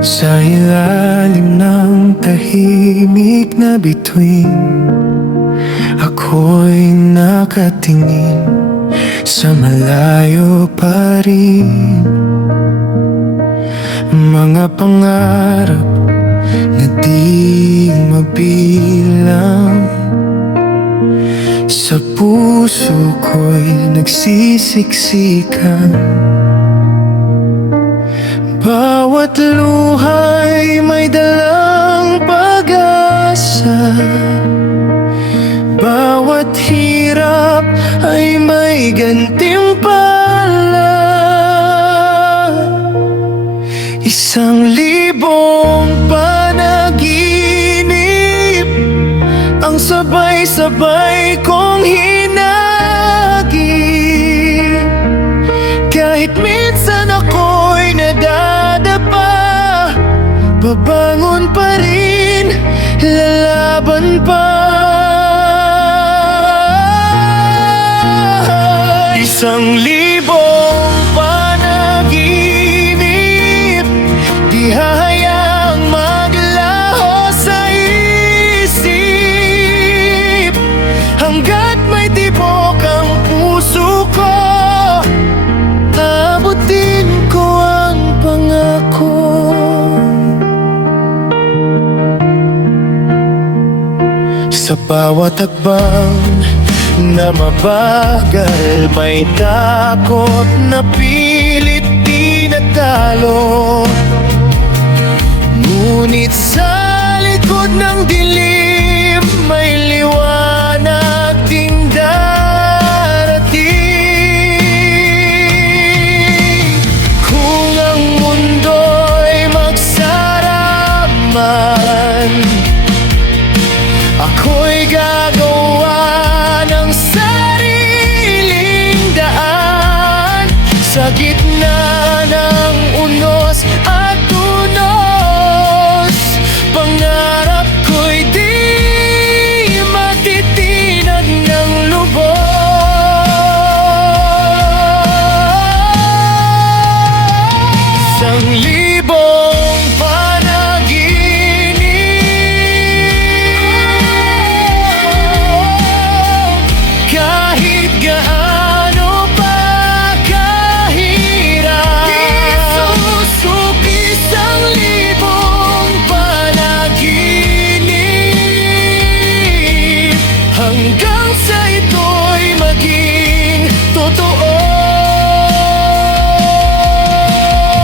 Sa ilalim ng tahimik na bituin, ako'y nakatingin sa malayo pa rin. Mga pangarap na di mabilang, sa puso ko'y nagsisiksikan. Bawat luha'y may dalang pag-asa, bawat hirap ay may gantimpala. 1,000 panaginip ang sabay-sabay kong hinagip. Kahit minsan ako'y nadadapa, babangon pa rin, lalaban pa. 1,000 panaginip, di hahayaang maglaho sa isip. Hanggat may tibok ang puso ko, abutin ko ang pangako. Sa bawat hakbang na mabagal, may takot na pilit tinatalo. Ngunit sa likod ng dilim, may liwanag ding darating. Kung ang mundo'y magsara man, ako'y gagawa ng sariling daan. Sa gitna ng unos at tunos, pangarap ko'y di matitinag ng lubos. 1,000 panaginip, kahit gaano pa kahirap, isusuki 1,000 panaginip, hanggang sa ito'y maging totoo.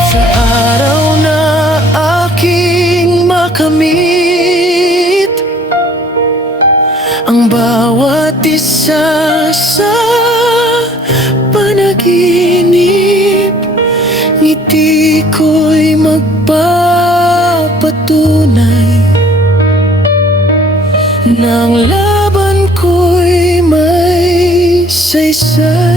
Sa araw na aking makamit ang bawat isa sa panaginip, ngiti ko'y magpapatunay ng laban ko'y may saysay.